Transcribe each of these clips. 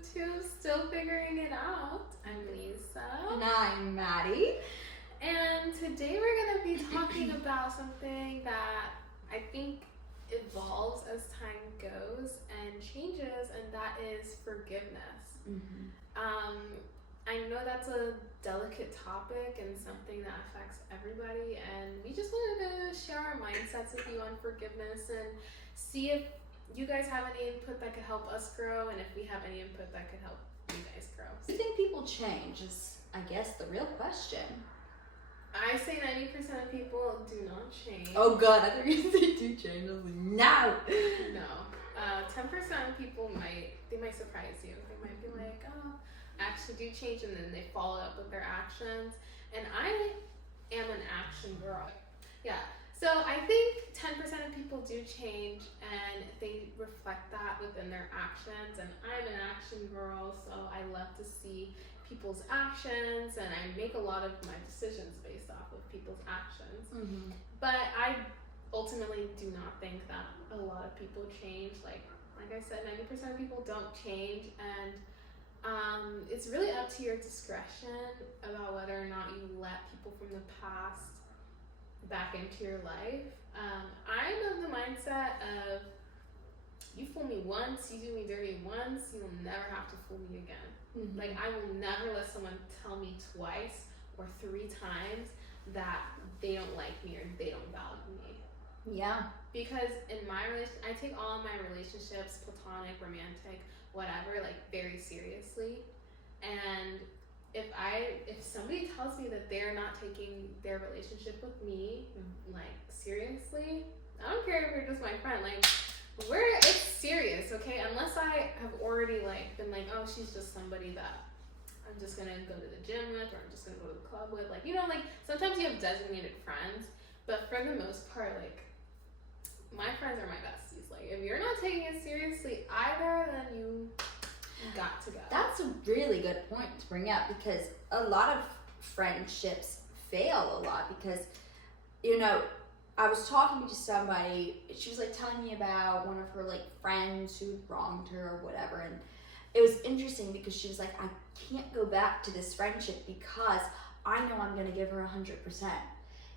to Still Figuring It Out. I'm Lisa. And I'm Maddie. And today we're going to be talking about something that I think evolves as time goes and changes, and that is forgiveness. I know that's a delicate topic and something that affects everybody, and we just wanted to share our mindsets with you on forgiveness and see if you guys have any input that could help us grow, and if we have any input that could help you guys grow. Do you think people change is, I guess, the real question. I say 90% of people do not change. Oh god, I thought you were going to say do change. I was like, no! No. 10% of people might surprise you. They might be like, oh, I actually do change, and then they follow up with their actions. And I am an action girl. Yeah. So I think 10% of people do change, and they reflect that within their actions. And I'm an action girl, so I love to see people's actions, and I make a lot of my decisions based off of people's actions. But I ultimately do not think that a lot of people change. Like I said, 90% of people don't change, and it's really up to your discretion about whether or not you let people from the past back into your life. I'm of the mindset of, you fool me once, you do me dirty once, you will never have to fool me again. Like, I will never let someone tell me twice or 3 times that they don't like me or they don't value me. Yeah. Because in my I take all of my relationships, platonic, romantic, whatever, like, very seriously. And if somebody tells me that they're not taking their relationship with me, like, seriously, I don't care if you're just my friend, like, it's serious, okay? Unless I have already, like, been like, oh, she's just somebody that I'm just gonna go to the gym with, or I'm just gonna go to the club with, like, you know, like, sometimes you have designated friends, but for the most part, like, my friends are my besties. Like, if you're not taking it seriously either, then you got to go. That's a really good point to bring up, because a lot of friendships fail a lot because, you know, I was talking to somebody, she was like telling me about one of her like friends who wronged her or whatever, and it was interesting because she was like, I can't go back to this friendship because I know I'm gonna give her 100%.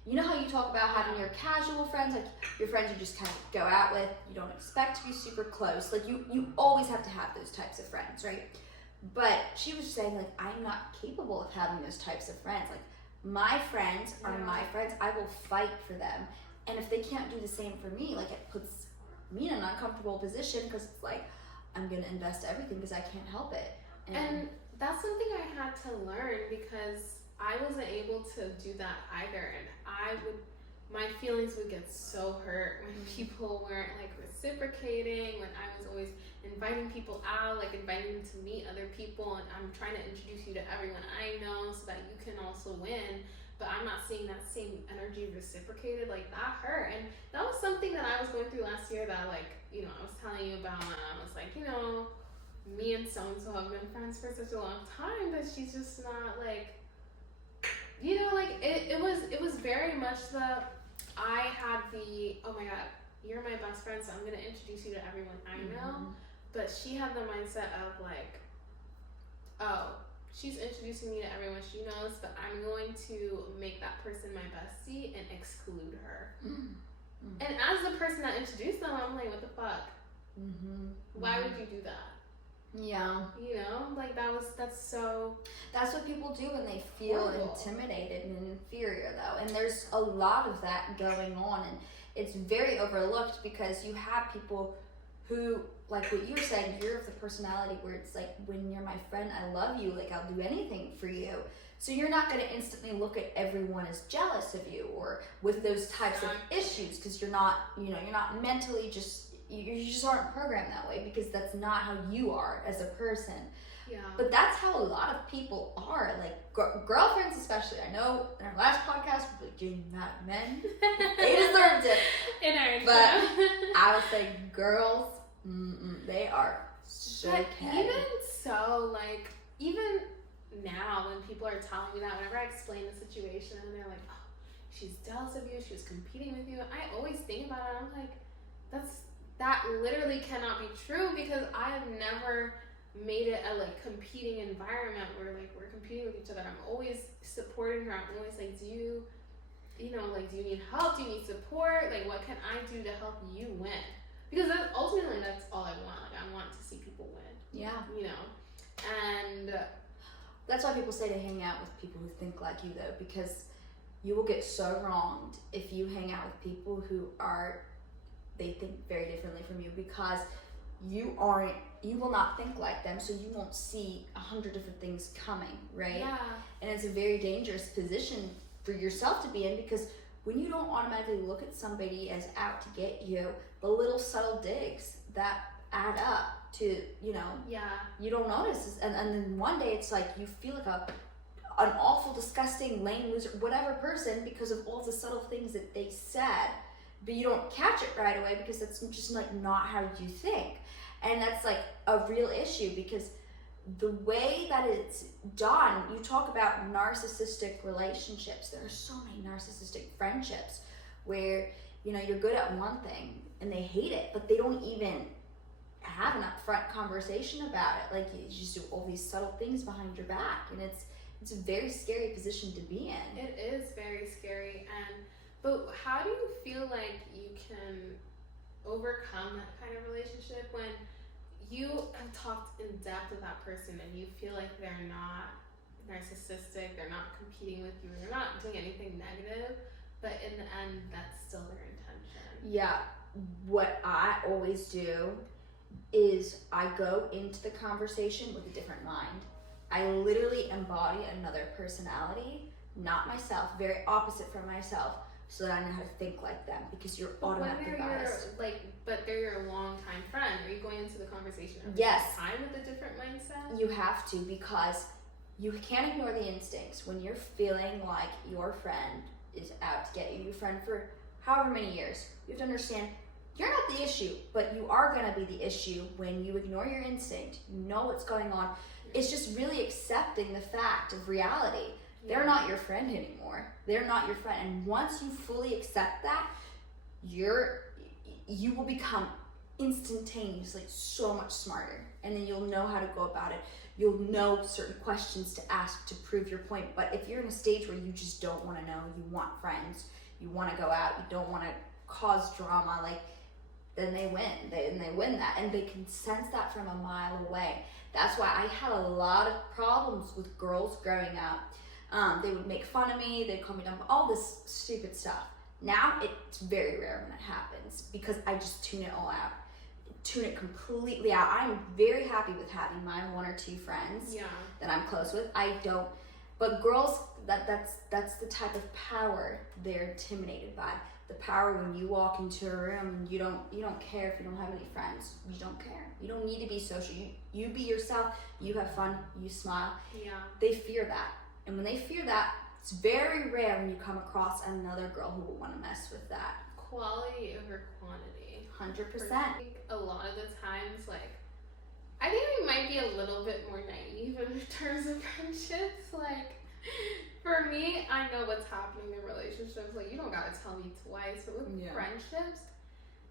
You know how you talk about having your casual friends, like your friends you just kind of go out with, you don't expect to be super close, like you always have to have those types of friends, right? But she was saying, like, I'm not capable of having those types of friends. Like, my friends are my friends, I will fight for them. And if they can't do the same for me, like, it puts me in an uncomfortable position because it's like, I'm gonna invest everything because I can't help it. And that's something I had to learn because I wasn't able to do that either, and my feelings would get so hurt when people weren't, like, reciprocating, when I was always inviting people out, like, inviting them to meet other people, and I'm trying to introduce you to everyone I know so that you can also win, but I'm not seeing that same energy reciprocated. Like, that hurt, and that was something that I was going through last year that, like, you know, I was telling you about, and I was like, you know, me and so-and-so have been friends for such a long time, but she's just not, like, you know, like, it was very much I had the, oh my god, you're my best friend, so I'm going to introduce you to everyone I know, but she had the mindset of, like, oh, she's introducing me to everyone she knows, but I'm going to make that person my bestie and exclude her. And as the person that introduced them, I'm like, what the fuck? Why would you do that? Yeah. You know, like, that's what people do when they feel horrible. Intimidated and inferior, though. And there's a lot of that going on, and it's very overlooked because you have people who, like what you were saying, you're of the personality where it's like, when you're my friend, I love you, like, I'll do anything for you. So you're not going to instantly look at everyone as jealous of you or with those types of issues, because you're not mentally you just aren't programmed that way, because that's not how you are as a person. Yeah. But that's how a lot of people are, like girlfriends especially. I know in our last podcast we were like, getting mad at men. They deserved it. In our But I would say girls, they are so catty. Even so, like, even now when people are telling me that, whenever I explain the situation and they're like, oh, she's jealous of you, she was competing with you, I always think about it, I'm like, that literally cannot be true, because I have never made it a like competing environment where like we're competing with each other. I'm always supporting her. I'm always like, do you like, do you need help? Do you need support? Like, what can I do to help you win? Because ultimately that's all I want. Like, I want to see people win. Yeah. You know, and that's why people say to hang out with people who think like you, though, because you will get so wronged if you hang out with people who they think very differently from you, because you will not think like them, so you won't see 100 different things coming, right? yeah, And it's a very dangerous position for yourself to be in, because when you don't automatically look at somebody as out to get you, the little subtle digs that add up to, yeah, you don't notice, and then one day it's like you feel like an awful, disgusting, lame loser, whatever person, because of all the subtle things that they said, but you don't catch it right away because that's just like not how you think. And that's like a real issue, because the way that it's done, you talk about narcissistic relationships. There are so many narcissistic friendships where you're good at one thing and they hate it, but they don't even have an upfront conversation about it. Like, you just do all these subtle things behind your back, and it's a very scary position to be in. it is very scary. But how do you feel like you can overcome that kind of relationship when you have talked in depth with that person and you feel like they're not narcissistic, they're not competing with you, they're not doing anything negative, but in the end that's still their intention? Yeah, what I always do is I go into the conversation with a different mind. I literally embody another personality, not myself, very opposite from myself, so that I know how to think like them, because you're automatically biased. But they're your longtime friend. Are you going into the conversation every Yes. time with a different mindset? You have to, because you can't ignore the instincts. When you're feeling like your friend is out to get you, your friend for however many years, you have to understand you're not the issue, but you are going to be the issue when you ignore your instinct. You know what's going on. It's just really accepting the fact of reality. They're not your friend anymore. They're not your friend. And once you fully accept that, you will become instantaneously so much smarter. And then you'll know how to go about it. You'll know certain questions to ask to prove your point. But if you're in a stage where you just don't want to know, you want friends, you want to go out, you don't want to cause drama, like, then they win. They win that. And they can sense that from a mile away. That's why I had a lot of problems with girls growing up. They would make fun of me, they'd call me dumb, all this stupid stuff. Now it's very rare when it happens, because I just tune it all out. Tune it completely out. I'm very happy with having my one or two friends that I'm close with. I don't, but girls, that's the type of power they're intimidated by. The power when you walk into a room and you don't care if you don't have any friends. You don't care. You don't need to be social. You be yourself, you have fun, you smile. Yeah. They fear that. And when they fear that, it's very rare when you come across another girl who will want to mess with that. Quality over quantity. 100%. I think a lot of the times, like, I think we might be a little bit more naive in terms of friendships. Like, for me, I know what's happening in relationships. Like, you don't gotta tell me twice. But with friendships,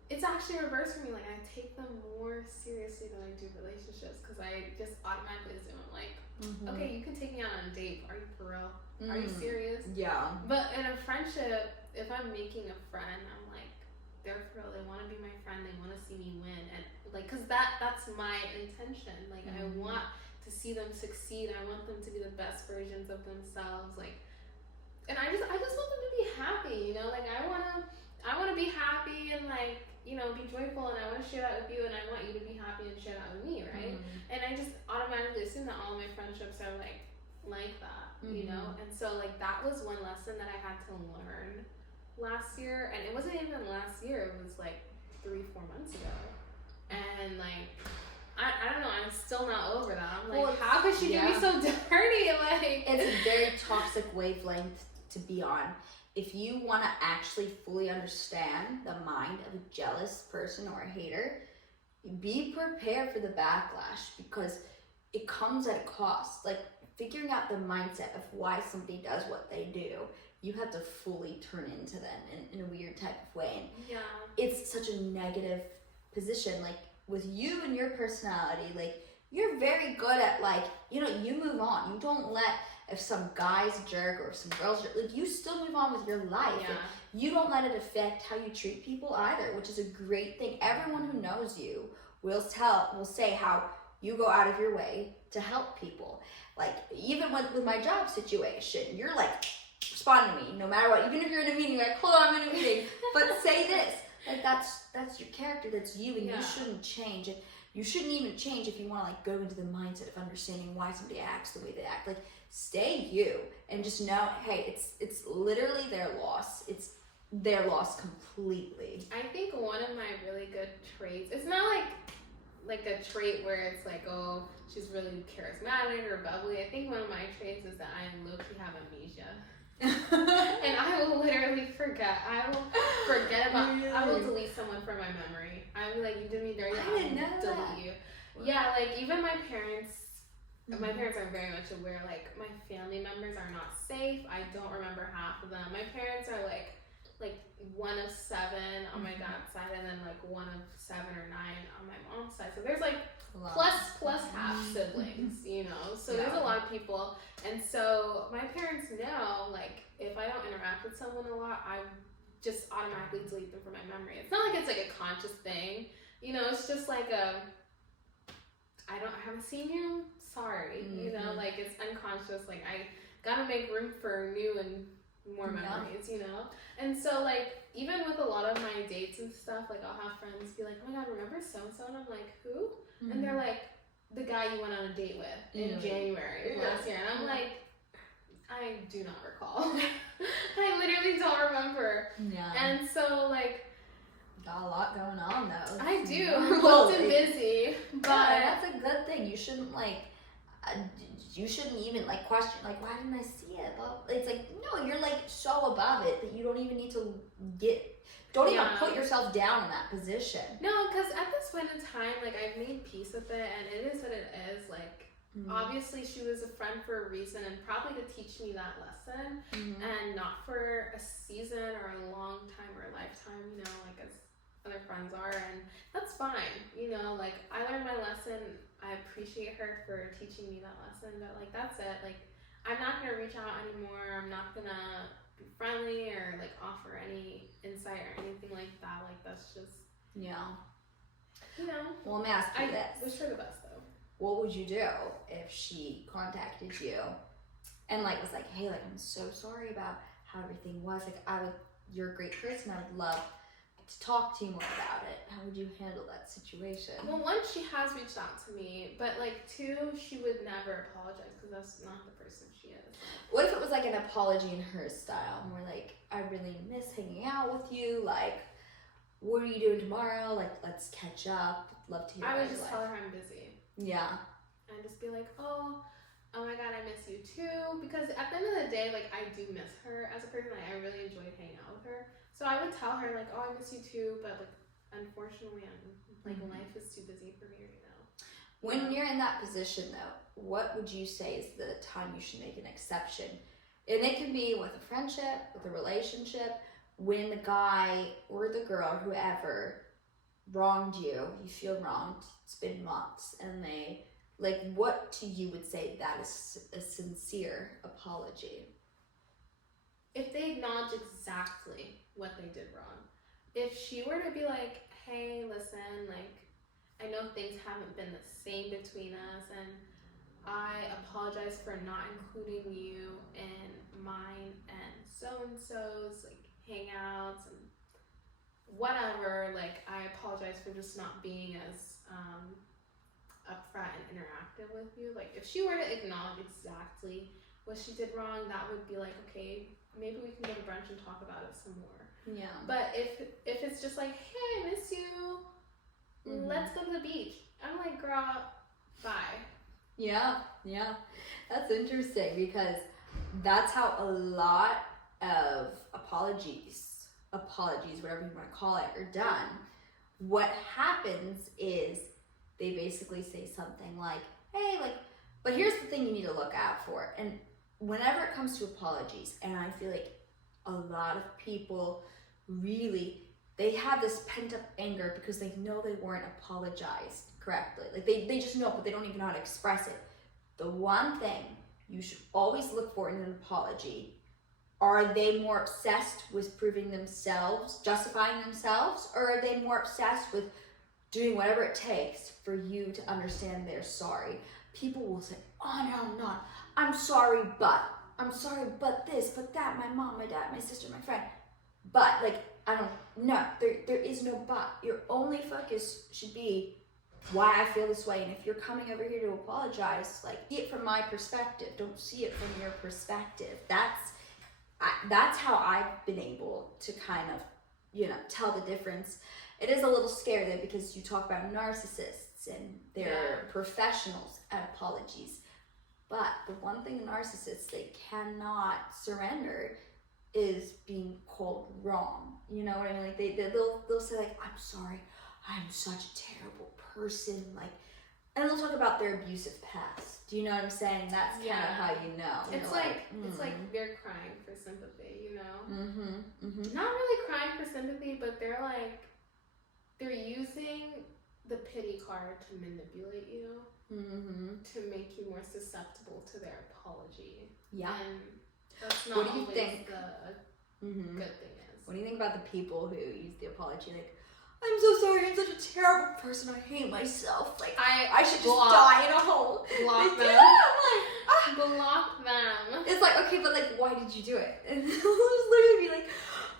it's actually reversed for me. Like, I take them more seriously than I do relationships, because I just automatically assume, I'm like, okay, you can take me out on a date. Are you for real? Are you serious? Yeah. But in a friendship, if I'm making a friend, I'm like, they're for real. They want to be my friend. They want to see me win, and like, cause that's my intention. Like, I want to see them succeed. I want them to be the best versions of themselves. Like, and I just want them to be happy. Like, I wanna be happy and, like, be joyful, and I want to share that with you, and I want you to be happy and share that with me, right? And I just automatically assume that all my friendships are like that, and so, like, that was one lesson that I had to learn last year, and it wasn't even last year, it was like 3-4 months ago, and like, I don't know, I'm still not over that. I'm like, how could she do me so dirty? Like, it's a very toxic wavelength to be on. If you want to actually fully understand the mind of a jealous person or a hater, be prepared for the backlash, because it comes at a cost. Like, figuring out the mindset of why somebody does what they do, you have to fully turn into them in a weird type of way. And it's such a negative position. Like, with you and your personality, like, you're very good at like, you know, you move on. You don't let, if some guy's a jerk or if some girl's a jerk, like you still move on with your life. Yeah. And you don't let it affect how you treat people either, which is a great thing. Everyone who knows you will say how you go out of your way to help people. Like even with my job situation, you're like responding to me no matter what. Even if you're in a meeting, you're like, hold on, I'm in a meeting, but say this. Like that's your character, that's you, and you shouldn't change it. You shouldn't even change if you want to like go into the mindset of understanding why somebody acts the way they act. Like stay you and just know, hey, it's literally their loss. It's their loss completely. I think one of my really good traits, it's not like a trait where it's like, oh, she's really charismatic or bubbly. I think one of my traits is that I low-key have amnesia. And I will literally forget. I will forget about. Really? I will delete someone from my memory. I will be like, you did me dirty. I didn't know delete that. you. Yeah, like even my parents. My parents are very much aware. Like my family members are not safe. I don't remember half of them. My parents are like one of 7 on my dad's side, and then like one of 7 or 9 on my mom's side. So there's like plus half siblings, you know. So there's a lot of people, and so my parents know like if I don't interact with someone a lot, I just automatically delete them from my memory. It's not like it's like a conscious thing, you know. It's just like I haven't seen you. Sorry, you know, like it's unconscious. Like I gotta make room for new and more memories, you know. And so like even with a lot of my dates and stuff, like I'll have friends be like, oh my god, remember so and so, and I'm like, who? And they're like, the guy you went on a date with in January of last year, and I'm like, I do not recall. I literally don't remember. Yeah. And so like got a lot going on though. I do. I'm booked and busy, but that's a good thing. You shouldn't like. You shouldn't even like question like, why didn't I see it? But it's like, no, you're like so above it that you don't even need to even put yourself down in that position. No, because at this point in time, like I've made peace with it, and it is what it is. Like obviously she was a friend for a reason, and probably to teach me that lesson, and not for a season or a long time or a lifetime, you know, like as other friends are, and that's fine, you know. Like I learned my lesson. I appreciate her for teaching me that lesson, but like that's it. Like I'm not gonna reach out anymore. I'm not gonna be friendly or like offer any insight or anything like that. Like that's just you know. Well, let me ask you this. I wish her the best though. What would you do if she contacted you and like was like, hey, like I'm so sorry about how everything was. Like you're a great person. I would love to talk to you more about it. How would you handle that situation? Well, one, she has reached out to me, but like 2, she would never apologize because that's not the person she is. What if it was like an apology in her style, more like, I really miss hanging out with you, like what are you doing tomorrow, like let's catch up, love to hear I about would just your tell life. her I'm busy. Yeah. And just be like, oh my god, I miss you too, because at the end of the day, like I do miss her as a person. Like I really enjoyed hanging out with her. So I would tell her like, oh, I miss you too, but like unfortunately, life is too busy for me right now. When you're in that position though, what would you say is the time you should make an exception? And it can be with a friendship, with a relationship, when the guy or the girl, whoever wronged you, you feel wronged, it's been months, and they, like, what to you would say that is a sincere apology? If they acknowledge exactly what they did wrong. If she were to be like, hey, listen, like, I know things haven't been the same between us, and I apologize for not including you in mine and so-and-so's, like, hangouts and whatever, like, I apologize for just not being as upfront and interactive with you. Like, if she were to acknowledge exactly what she did wrong, that would be like, okay, maybe we can go to brunch and talk about it some more. Yeah. But if it's just like, hey, I miss you, let's go to the beach, I'm like, girl, bye. Yeah, that's interesting, because that's how a lot of apologies, whatever you want to call it, are done. What happens is they basically say something like, hey, like, but here's the thing you need to look out for. And whenever it comes to apologies, and I feel like a lot of people really they have this pent up anger because they know they weren't apologized correctly. Like they just know, but they don't even know how to express it. The one thing you should always look for in an apology, are they more obsessed with proving themselves, justifying themselves, or are they more obsessed with doing whatever it takes for you to understand they're sorry? People will say, oh no, I'm not. I'm sorry, but this, but that, my mom, my dad, my sister, my friend. But, like, I don't, no, there is no but. Your only focus should be why I feel this way. And if you're coming over here to apologize, like, see it from my perspective. Don't see it from your perspective. That's how I've been able to kind of, you know, tell the difference. It is a little scary though, because you talk about narcissists and they're professionals at apologies. But the one thing narcissists they cannot surrender is being called wrong. You know what I mean? Like they'll say like, I'm sorry, I'm such a terrible person. Like, and they'll talk about their abusive past. Do you know what I'm saying? That's kind of how you know. It's it's like they're crying for sympathy, you know? Mm-hmm. Not really crying for sympathy, but they're using the pity card to manipulate you, to make you more susceptible to their apology. Yeah. And that's not what do you always think? the good thing is. What do you think about the people who use the apology like, I'm so sorry, I'm such a terrible person, I hate myself, like, I should just die in a hole. Block them. Yeah, I'm like, Block them. It's like, okay, but like, why did you do it? And they'll just literally be like,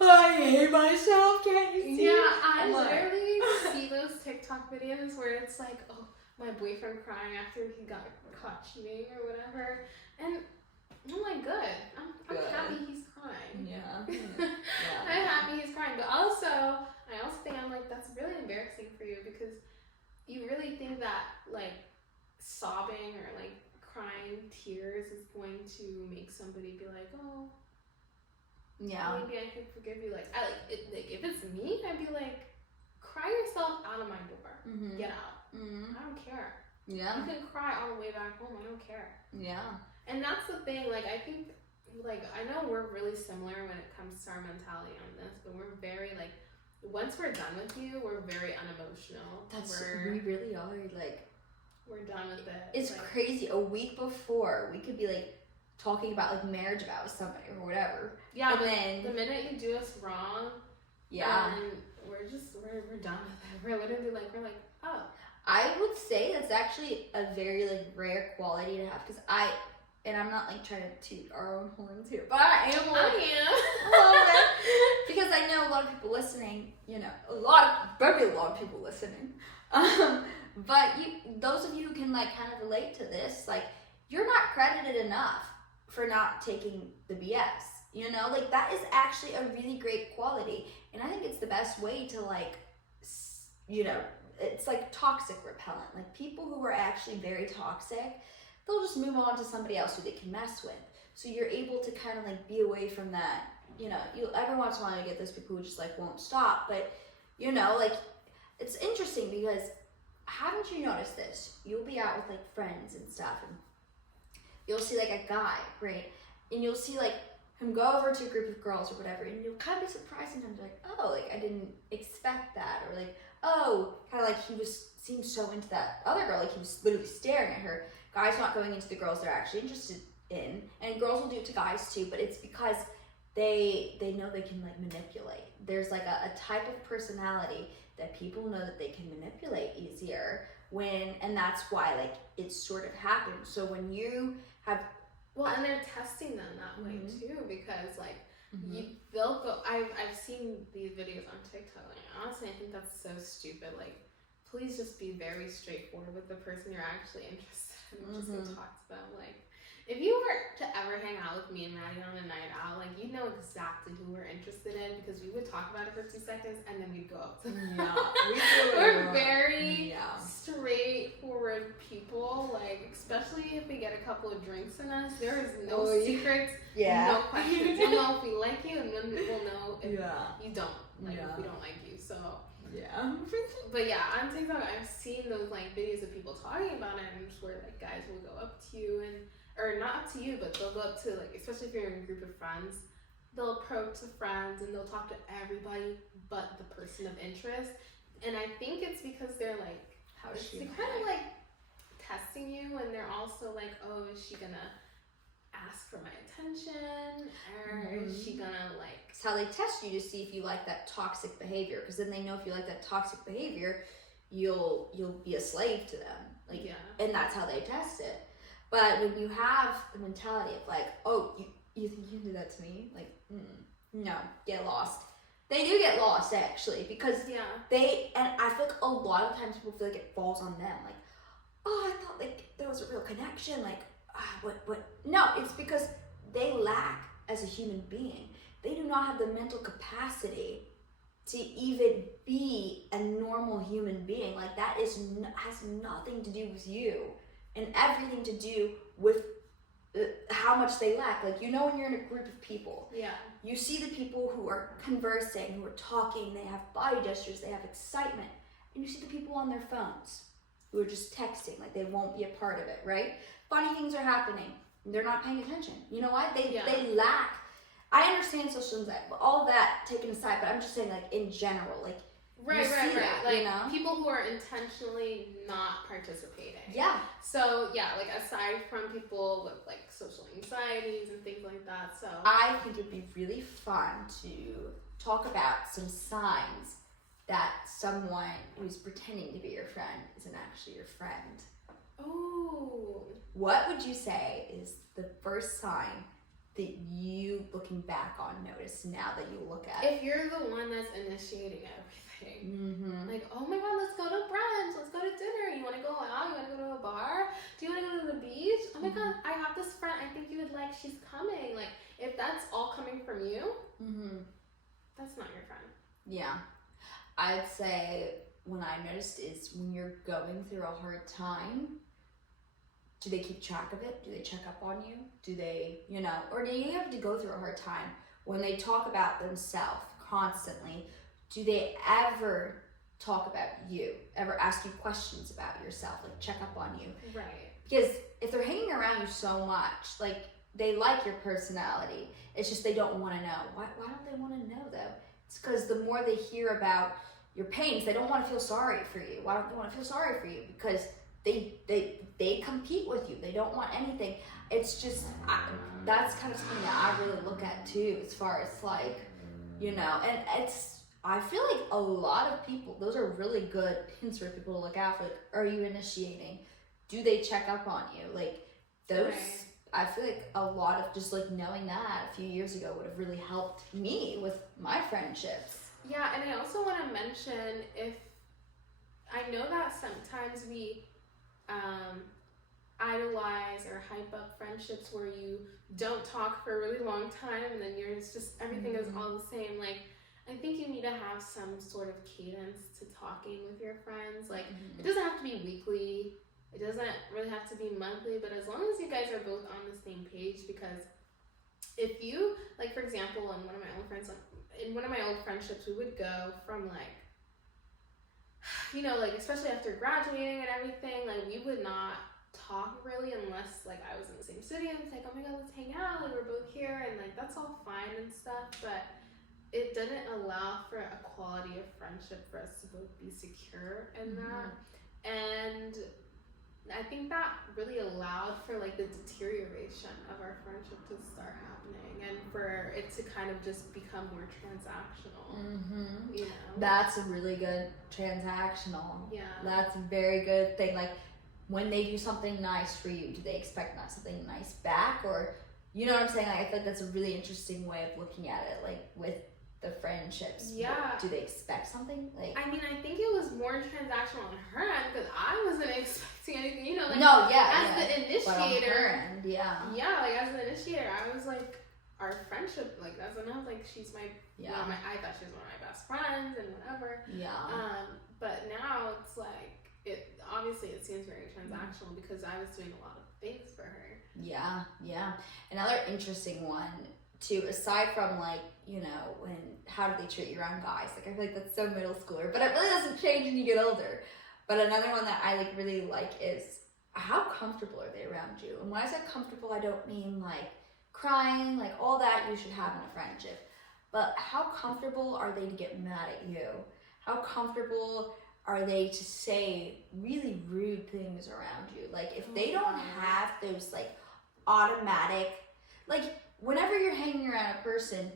I hate myself, can't you see? Yeah, I literally see those TikTok videos where it's like, oh, my boyfriend crying after he got caught cheating or whatever, and I'm like, good. I'm happy he's crying. Yeah. I'm happy he's crying, but also, I also think I'm like, that's really embarrassing for you because you really think that like sobbing or like crying tears is going to make somebody be like, oh, yeah, maybe I could forgive you. Like, like if it's me, I'd be like, cry yourself out of my door. Get out. I don't care. Yeah. You can cry all the way back home. I don't care. Yeah. And that's the thing. Like, I think, like, I know we're really similar when it comes to our mentality on this, but we're very like, once we're done with you, we're very unemotional. We really are. Like, we're done with it. It's like, crazy. A week before, we could be like talking about like marriage vows with somebody or whatever. Yeah, and but then the minute you do us wrong, we're done with it. We're literally like, oh. I would say that's actually a very like rare quality to have, because I'm not like trying to toot our own horns here, but I am a little bit, because I know a lot of people listening, you know, probably a lot of people listening, but those of you who can like kind of relate to this, like, you're not credited enough for not taking the BS, you know, like that is actually a really great quality, and I think it's the best way to like, you know, it's like toxic repellent. Like, people who are actually very toxic, they'll just move on to somebody else who they can mess with. So you're able to kind of like be away from that. You know, every once in a while you get those people who just like won't stop. But, you know, like, it's interesting because haven't you noticed this? You'll be out with like friends and stuff, and you'll see like a guy, right? And you'll see like him go over to a group of girls or whatever, and you'll kind of be surprised sometimes, like, oh, like I didn't expect that, or like, oh, kind of like he seemed so into that other girl, like he was literally staring at her. Guys not going into the girls they're actually interested in, and girls will do it to guys too, but it's because they know they can like manipulate. There's like a type of personality that people know that they can manipulate easier and that's why like it sort of happens. So when you have and they're testing them that way too, because like they'll go. I've seen these videos on TikTok, and honestly, I think that's so stupid. Like, please just be very straightforward with the person you're actually interested in. Just go talk to them. Like, if you were to ever hang out with me and Maddie on a night out, like, you know exactly who we're interested in, because we would talk about it for 2 seconds and then we'd go up to them. Yeah, we're very straightforward people. Like, especially if we get a couple of drinks in us, there is no secrets, no questions. We'll know if we like you, and then we'll know if you don't. Like, if we don't like you. So but yeah, on TikTok I've seen those like videos of people talking about it, and just where like guys will go up to you or not up to you, but they'll go up to, like, especially if you're in a group of friends, they'll approach the friends and they'll talk to everybody but the person of interest. And I think it's because they're like, How is she? they're kind of like testing you, and they're also like, oh, is she gonna ask for my attention, or is she gonna like? It's how they test you to see if you like that toxic behavior, because then they know if you like that toxic behavior, you'll be a slave to them. Like, Yeah. and that's how they test it. But when you have the mentality of like, oh, you think you can do that to me? Like, no, get lost. They do get lost actually, because Yeah. and I feel like a lot of times people feel like it falls on them. Like, oh, I thought like there was a real connection. Like, what? No, it's because they lack as a human being. They do not have the mental capacity to even be a normal human being. Like, that has nothing to do with you, and everything to do with how much they lack. Like, you know, when you're in a group of people, Yeah. you see the people who are conversing, who are talking, they have body gestures, they have excitement, and you see the people on their phones who are just texting, like they won't be a part of it, right? Funny things are happening, they're not paying attention. You know what? They lack. I understand social anxiety, but all that taken aside, but I'm just saying, like, in general, like, Right. that, Like, you know? people who are intentionally not participating. Yeah. So yeah, like, aside from people with like social anxieties and things like that, so I think it'd be really fun to talk about some signs that someone who's pretending to be your friend isn't actually your friend. Oh. What would you say is the first sign that you, looking back on, notice now that you look at it? If you're the one that's initiating everything. Mm-hmm. Like, oh my god, let's go to brunch, let's go to dinner, you want to go out, you want to go to a bar, do you want to go to the beach? Oh my god, I have this friend I think you would like, she's coming. Like, if that's all coming from you, that's not your friend. Yeah. I'd say when I noticed is when you're going through a hard time, do they keep track of it? Do they check up on you? Do they, or do you have to go through a hard time? When they talk about themselves constantly, do they ever talk about you? Ever ask you questions about yourself? Like, check up on you? Right. Because if they're hanging around you so much, like, they like your personality. It's just they don't want to know. Why don't they want to know, though? It's because the more they hear about your pains, they don't want to feel sorry for you. Why don't they want to feel sorry for you? Because they compete with you. They don't want anything. It's just, that's kind of something that I really look at too, as far as like, and I feel like a lot of people, those are really good hints for people to look out for. Like, are you initiating? Do they check up on you? Like, those, Right. I feel like a lot of just like knowing that a few years ago would have really helped me with my friendships. Yeah, and I also want to mention, if I know that sometimes we idolize or hype up friendships where you don't talk for a really long time and then it's just everything is all the same. Like, I think you need to have some sort of cadence to talking with your friends. Like, it doesn't have to be weekly, it doesn't really have to be monthly, but as long as you guys are both on the same page. Because if you, like, for example, in one of my old friendships, we would go from like, like, especially after graduating and everything, like, we would not talk really unless like I was in the same city and it's like, oh my god, let's hang out, like, we're both here, and like that's all fine and stuff, but it didn't allow for a quality of friendship for us to both be secure in that. And I think that really allowed for like the deterioration of our friendship to start happening, and for it to kind of just become more transactional. That's a really good transactional. Yeah. That's a very good thing. Like, when they do something nice for you, do they expect something nice back? Or, you know what I'm saying? Like, I think that's a really interesting way of looking at it. Like, with the friendships. Yeah. Do they expect something? Like, I mean, I think it was more transactional on her end because I wasn't expecting anything, like, no, as the initiator. But on her end, yeah. Yeah, like, as the initiator, I was like, our friendship, like, that's enough. Like, she's I thought she was one of my best friends and whatever. Yeah. But now it's like, it seems very transactional because I was doing a lot of things for her. Yeah. Another interesting one too, aside from like, how do they treat you around guys? Like, I feel like that's so middle schooler, but it really doesn't change when you get older. But another one that I like really like is how comfortable are they around you? And when I say comfortable, I don't mean like crying, like all that you should have in a friendship. But how comfortable are they to get mad at you? How comfortable are they to say really rude things around you? Like if they don't have those like automatic, like whenever you're hanging around a person,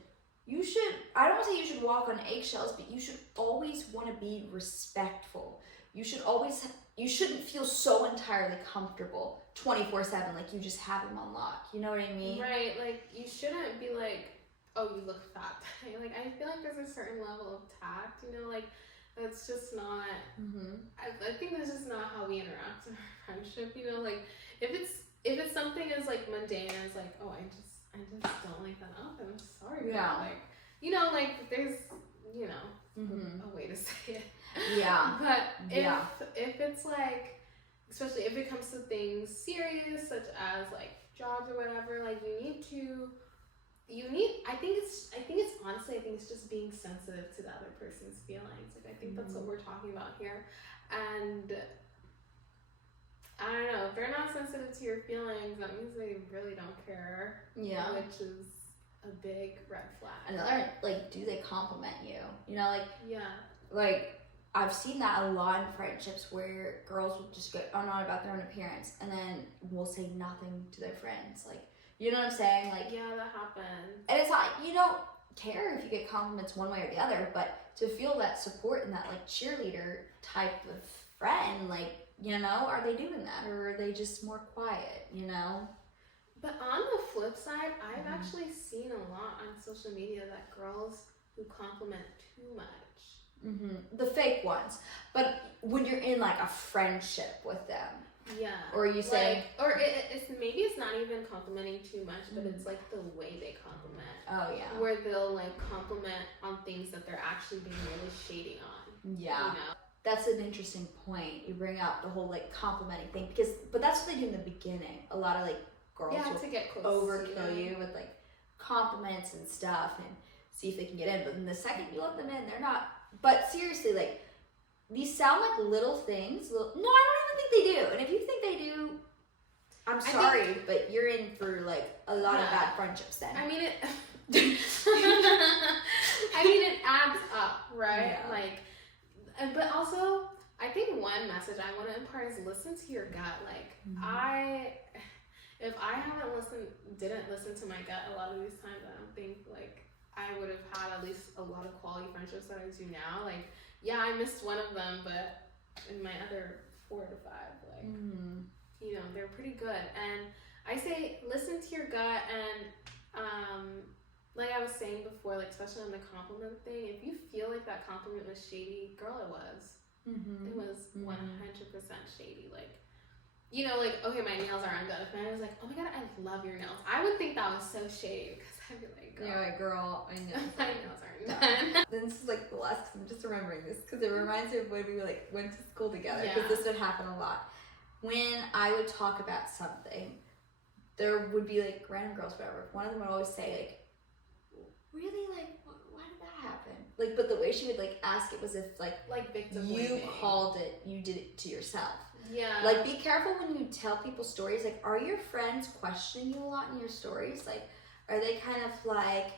you should, I don't say you should walk on eggshells, but you should always want to be respectful. You shouldn't feel so entirely comfortable 24/7, like you just have them on lock. You know what I mean? Right, like you shouldn't be like, oh, you look fat. Like I feel like there's a certain level of tact, you know, like that's just not, I think that's just not how we interact in our friendship, you know, like if it's something as like mundane as like, oh, I just don't like that outfit, I'm sorry. Yeah. Like, you know, like there's, you know, a way to say it. Yeah. But if it's like, especially if it comes to things serious such as like jobs or whatever, like I think it's honestly, I think it's just being sensitive to the other person's feelings. Like I think that's what we're talking about here. And I don't know, if they're not sensitive to your feelings, that means they really don't care. Yeah. Which is a big red flag. Another, like, do they compliment you? You know, like, yeah. Like, I've seen that a lot in friendships where girls will just get on about their own appearance and then will say nothing to their friends. Like, you know what I'm saying? Like, yeah, that happens. And it's like, you don't care if you get compliments one way or the other, but to feel that support and that, like, cheerleader type of friend, like, you know, are they doing that? Or are they just more quiet, you know? But on the flip side, I've actually seen a lot on social media that girls who compliment too much. The fake ones. But when you're in, like, a friendship with them. Yeah. Or you say... Like, or it's maybe it's not even complimenting too much, but it's, like, the way they compliment. Oh, yeah. Where they'll, like, compliment on things that they're actually being really shady on. Yeah. You know? That's an interesting point. You bring up the whole, like, complimenting thing. But that's what they do in the beginning. A lot of, like, girls will to get close overkill you with, like, compliments and stuff and see if they can get in. But then the second you let them in, they're not. But seriously, like, these sound like little things. No, I don't even think they do. And if you think they do, I'm sorry, but you're in for, like, a lot of bad friendships then. I mean, it adds up, right? Yeah. Like, but also, I think one message I want to impart is listen to your gut. Like, if I didn't listen to my gut a lot of these times, I don't think, like, I would have had at least a lot of quality friendships that I do now. Like, yeah, I missed one of them, but in my other 4 to 5, like, you know, they're pretty good. And I say listen to your gut, and like I was saying before, like, especially on the compliment thing, if you feel like that compliment was shady, girl, it was. It was 100% shady. Like, you know, like, okay, my nails are undone. If I was like, oh my god, I love your nails, I would think that was so shady because I'd be like, girl, you're like, girl, I know. my nails aren't done. This is like the last, I'm just remembering this because it reminds me of when we like went to school together, because this would happen a lot. When I would talk about something, there would be like random girls, whatever. One of them would always say like, really, like, why did that happen? Like, but the way she would like ask it was if like victim you blaming. called it, you did it to yourself. Yeah. Like, be careful when you tell people stories. Like, are your friends questioning you a lot in your stories? Like, are they kind of like,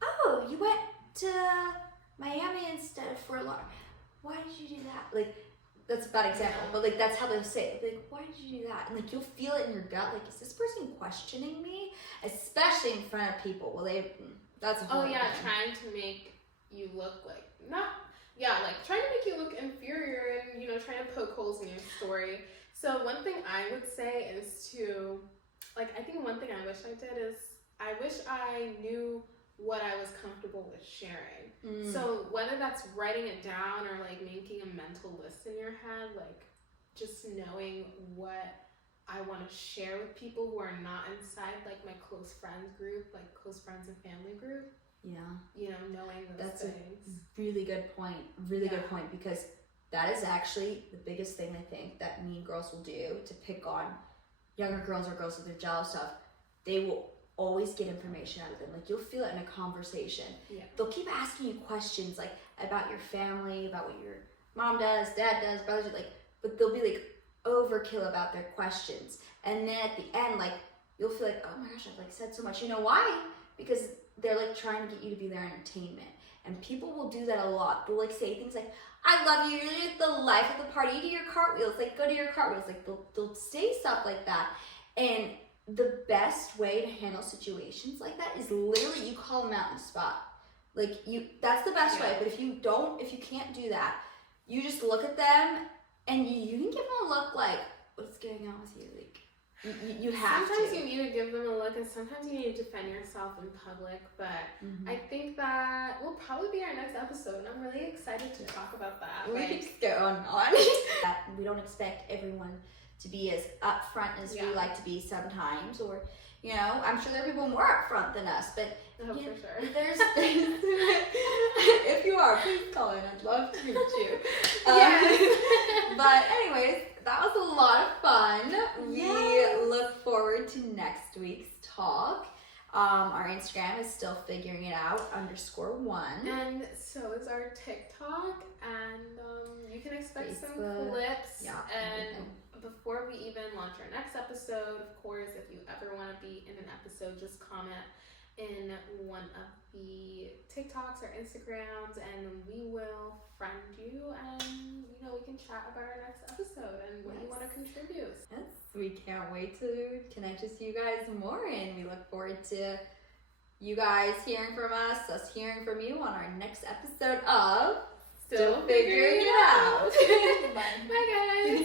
oh, you went to Miami instead of Fort Lauderdale. Why did you do that? Like, that's a bad example, but like that's how they'll say it. Like, why did you do that? And like you'll feel it in your gut. Like, is this person questioning me? Especially in front of people. Well, that's a whole thing. Trying to make you look like trying to make you look inferior and, you know, trying to poke holes in your story. So one thing I would say is to, like, I think one thing I wish I did is I wish I knew what I was comfortable with sharing. So whether that's writing it down or like making a mental list in your head, like just knowing what I want to share with people who are not inside like my close friends group, like close friends and family group. Yeah. You know, knowing those That's things. a really good point. Really good point, because that is actually the biggest thing I think that mean girls will do to pick on younger girls or girls that they're jealous of. They will always get information out of them. Like, you'll feel it in a conversation. Yeah. They'll keep asking you questions like about your family, about what your mom does, dad does, brothers do, like, but they'll be like overkill about their questions. And then at the end, like, you'll feel like, oh my gosh, I've like said so much. You know why? Because they're like trying to get you to be their entertainment. And people will do that a lot. They'll like say things like, I love you, you're the life of the party, you do your cartwheels, like go to your cartwheels. Like they'll say stuff like that. And the best way to handle situations like that is literally you call them out on the spot. Like that's the best way. But if you can't do that, you just look at them and you can give them a look like, what's going on with you? Like you have sometimes you need to give them a look, and sometimes you need to defend yourself in public. But I think that will probably be our next episode, and I'm really excited to talk about that. We keep going on. We don't expect everyone to be as upfront as we like to be sometimes, or you know, I'm sure there are people more upfront than us, but for sure. There's if you are, please call in. I'd love to meet you. But anyways, that was a lot of fun. Yes. We look forward to next week's talk. Our Instagram is still figuring it out, _1. And so is our TikTok, and you can expect some clips. Yeah, and everything. before we even launch our next episode, of course, if you ever want to be in an episode, just comment in one of the TikToks or Instagrams, and we will friend you, and you know, we can chat about our next episode and what you want to contribute. Yes, we can't wait to connect with you guys more, and we look forward to you guys hearing from us hearing from you on our next episode of Still Figuring It Out. Bye guys.